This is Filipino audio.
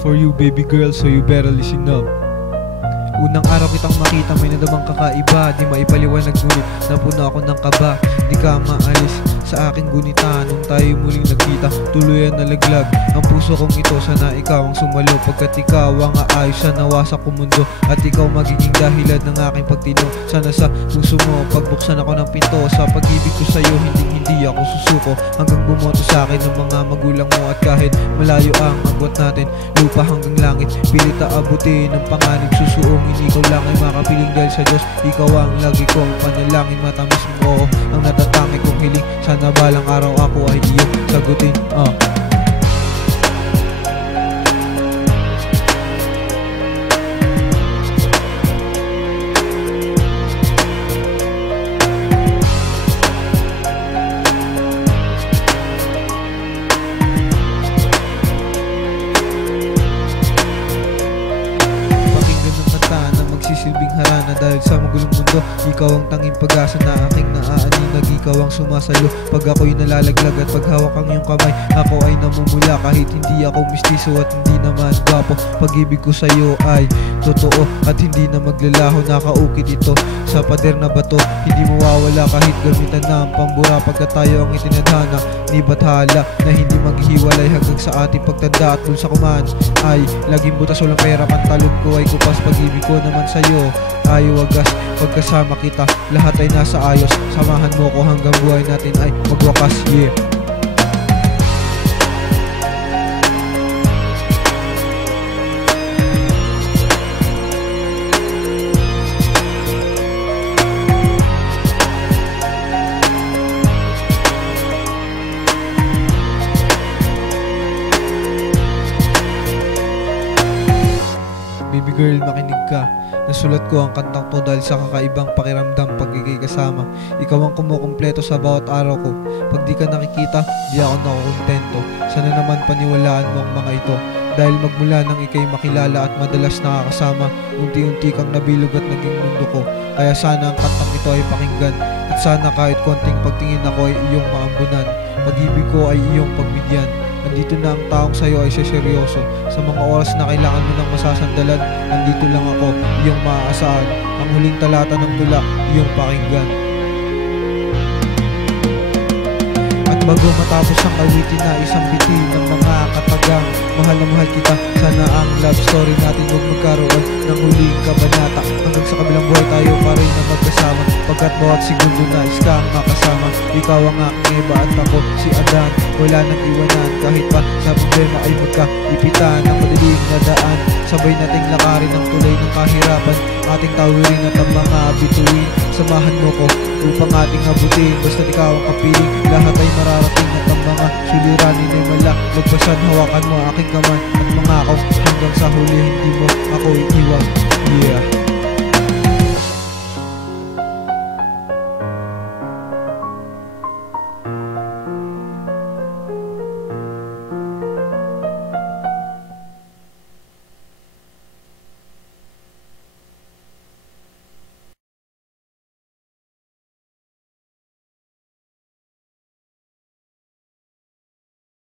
for you baby girl, so you better listen up. Unang araw kitang makita, may nadamang kakaiba. Di maipaliwanag ngunit napuno ako ng kaba. Di ka maalis sa aking gunita nung tayo muling nagkita. Tuluyan na laglag ang puso kong ito. Sana ikaw ang sumalo, pagkat ikaw ang aayos sa nawasak kong mundo. At ikaw magiging dahilan ng aking pagtino. Sana sa puso mo pagbuksan ako ng pinto. Sa pag-ibig ko sa'yo hindi ako susuko, hanggang bumoto sa akin ng mga magulang mo. At kahit malayo ang agwat natin, lupa hanggang langit, pilit aabutin ng panganib. Susuong ikaw lang ay makapiling dahil sa Diyos. Ikaw ang lagi kong panalangin, matamis mong oo ang natatangi kong hiling. Sana balang araw ako ay iyong sagutin. Silbing harana dahil sa magulong mundo. Ikaw ang tanging pag-asa na aking naaaninag. Ikaw ang sumasalo pag ako'y nalalaglag. At pag hawak ang iyong kamay, ako ay namumula. Kahit hindi ako mistiso at hindi naman gwapo, pag-ibig ko sa'yo ay totoo at hindi na maglalaho. Nakaukit ito sa pader na bato, hindi mawawala kahit gamitan ng pambura. Pagkat tayo ang itinadhana ni Bathala na hindi maghihiwalay hanggang sa ating pagtanda. At kung sa kumahan ay laging butas, walang pera, pantalon ko ay kupas. Pag-ibig ko naman sa'yo ay wagas, pagkasama kita lahat ay nasa ayos. Samahan mo ko hanggang buhay natin ay magwakas, yeah. Baby girl, makinig ka. Nasulat ko ang kantang to dahil sa kakaibang pakiramdam pagiging kasama. Ikaw ang kumukumpleto sa bawat araw ko. Pag di ka nakikita, di ako nakukontento. Sana naman paniwalaan mo ang mga ito, dahil magmula nang ikay makilala at madalas nakakasama, unti-unti kang nabilog at naging mundo ko. Kaya sana ang kantang ito ay pakinggan, at sana kahit konting pagtingin ako ay iyong maambunan. Pag-ibig ko ay iyong pagbigyan. Andito na ang taong sa'yo ay seryoso. Sa mga oras na kailangan mo ng masasandalan, andito lang ako, iyong maaasahan. Ang huling talata ng tula, iyong pakinggan. At bago matapos ang awitin na isang biti ng mga katagang, mahal na mahal kita. Sana ang love story natin huwag magkaroon ng huling kabanata. Hanggang sa kabilang buhay tayo pa rin na magkasama, pagkat bawat segundo na iska ang makasama. Ikaw ang aking iba at ako si Adan, wala nang iwanan. Kahit pa sa problema ay magkaipitan ng madaling na daan. Sabay nating lakarin ang tulay ng kahirapan, ating tawirin at ang mga bituin. Samahan mo ko upang ating abutin, basta't ikaw ang kapiling. Lahat ay mararating at ang mga suliranin ay malagpasan. Hawakan mo aking kamay at mangako hanggang sa huli hindi mo ako iiwan, yeah.